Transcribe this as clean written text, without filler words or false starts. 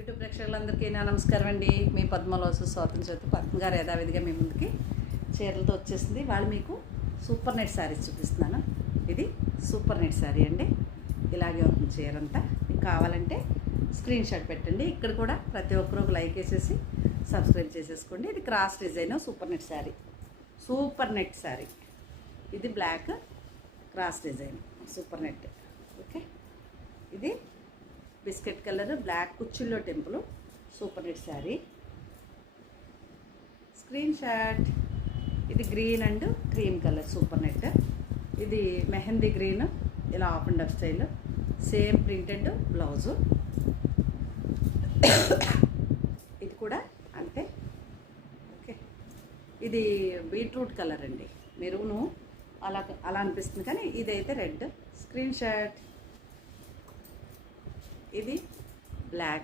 YouTube ప్రేక్షకులందరికీ నా నమస్కారం అండి. మీ పద్మలోసు స్వాతంత్ర చేతి పద్మ గారు యథావిధిగా మీ ముందుకి చీరలతో వచ్చేసింది. వాళ్ళు మీకు సూపర్ నెట్ శారీస్ చూపిస్తున్నాను. ఇది సూపర్ నెట్ శారీ అండి. ఇలాగే ఉంటుంది చీర అంతా. మీకు కావాలంటే స్క్రీన్ షాట్ పెట్టండి. ఇక్కడ కూడా ప్రతి ఒక్కరు ఒక లైక్ వేసేసి సబ్స్క్రైబ్ చేసేసుకోండి. ఇది cross design super net sari. Super net sari. ఇది black cross design super net. Okay, ఇది బిస్కెట్ కలర్ బ్లాక్ కుచ్చిల్లో temple super net sari. Screen shot. ఇది green and cream colour super net. ఇది మెహందీ గ్రీన్, ఇలా off and up style, same printed blouse. ఇది కూడా అంతే. Okay, ఇది బీట్రూట్ కలర్ అండి, మెరూను అలా అలా అనిపిస్తుంది కానీ ఇదైతే రెడ్. Screen shot. ఇది బ్లాక్.